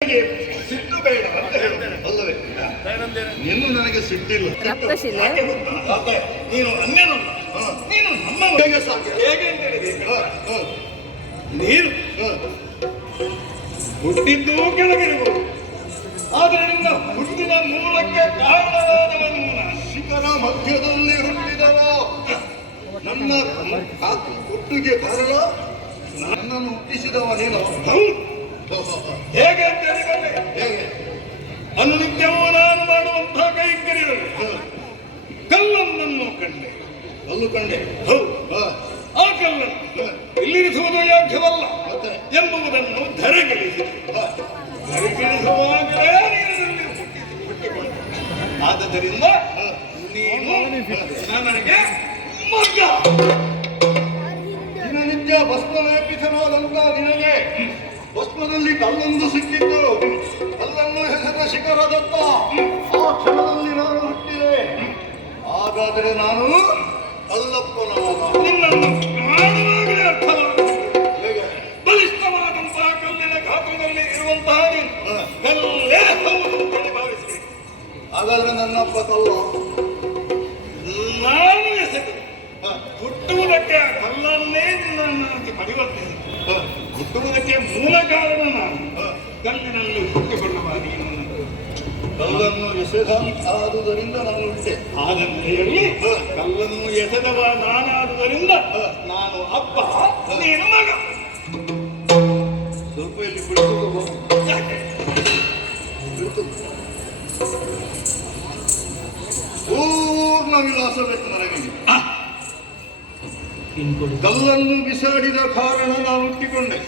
ಸಿಟ್ಟು ಬೇಡ ಅಂತ ಹೇಳ್ತೇನೆ ಅಲ್ಲವೇ? ನೀನು ನನಗೆ ಸಿಟ್ಟಿಲ್ಲ. ನೀನು ಅನ್ಯನಲ್ಲ, ನೀನು ನಮ್ಮ ಹೇಗೆ ಸಾಧ್ಯ? ಹೇಗೆ ಅಂತ ಹೇಳಿಬೇಕು? ನೀನು ಹುಟ್ಟಿದ್ದು ಕೆಳಗಿರಬಹುದು, ಆದರೆ ನಿನ್ನ ಹುಟ್ಟಿನ ಮೂಲಕ್ಕೆ ಕಾರಣವಾದವನು ಶಿಖರ ಮಧ್ಯದಲ್ಲಿ ಹುಟ್ಟಿದವ. ನನ್ನ ಹುಟ್ಟಿಗೆ ಕಾರಣ ನನ್ನನ್ನು ಹುಟ್ಟಿಸಿದವ ನೀನು. ಹೇಗೆ ಅಂತ ಹೇಳಿಕೊಂಡೆ? ಹೇಗೆ? ಅನುನಿತ್ಯವೂ ನಾನು ಮಾಡುವಂತಹ ಕೈಂಕರ್ಯಗಳು. ಕಲ್ಲನ್ನು ಕಂಡೆ. ಕಲ್ಲು ಕಂಡೆ. ಆ ಕಲ್ಲನ್ನು ಇಲ್ಲಿರಿಸುವುದು ಯೋಗ್ಯವಲ್ಲ ಎಂಬುದನ್ನು ಧರೆಗಿಳಿಸುವಾಗಲೇ ನೀರಿನಲ್ಲಿ ಹುಟ್ಟಿಕೊಂಡೆ. ಆದ್ದರಿಂದ ನೀನು ನನಗೆ ಮಗ. ದಿನನಿತ್ಯ ಭಸ್ಮಲೇಪಿತನಾದಂತ ನಿನಗೆ ಭಸ್ಮದಲ್ಲಿ ಕಲ್ಲೊಂದು ಸಿಕ್ಕಿತ್ತು. ಕಲ್ಲನ್ನು ಹೆಸರ ಶಿಖರದತ್ತ ಆ ಕ್ಷಣದಲ್ಲಿ ನಾನು ಹುಟ್ಟಿದೆ. ಹಾಗಾದರೆ ನಾನು ಅಲ್ಲಪ್ಪನ ಮಗ. ನಿನ್ನನ್ನು ಕಾಣುವಾಗಲೇ ಅರ್ಥವಾಗುತ್ತದೆ. ಹೇಗೆ? ಬಲಿಷ್ಠವಾದಂತಹ ಕಲ್ಲಿನ ಗಾತ್ರದಲ್ಲಿ ಇರುವಂತಹ ಕಲ್ಲೇ ಅಂತೇಳಿ ಭಾವಿಸಿ. ಹಾಗಾದ್ರೆ ನನ್ನಪ್ಪ ಕಲ್ಲು ನಾನು ಎಸೆದು ಹುಟ್ಟುವುದಕ್ಕೆ ಆ ಕಲ್ಲನ್ನೇ ನಿನ್ನನ್ನಾಗಿ ಪರಿವರ್ತನೆ ಹುಟ್ಟುವುದಕ್ಕೆ ಮೂಲ ಕಾರಣ ನಾನು. ಕಲ್ಲಿನಲ್ಲಿ ಹುಟ್ಟಿಕೊಳ್ಳುವ ನೀನು ಕಲ್ಲನ್ನು ಎಸೆದಂತಾದುದರಿಂದ ನಾನು ಹುಟ್ಟೆ. ಹಾಗಂತೆಯಲ್ಲಿ ಕಲ್ಲನ್ನು ಎಸೆದವ ನಾನಾದುದರಿಂದ ನಾನು ಅಪ್ಪ, ನೀನು ಮಗ. ಸ್ವಲ್ಪ ಇಲ್ಲಿ ಬಿಡುವುದು ಪೂರ್ಣ ವಿಲಾಸ ಬೇಕು ನನಗೆ. ಕಲ್ಲನ್ನು ಬಿಸಾಡಿದ ಕಾರಣ ನಾನು ಹುಟ್ಟಿಕೊಂಡೆ.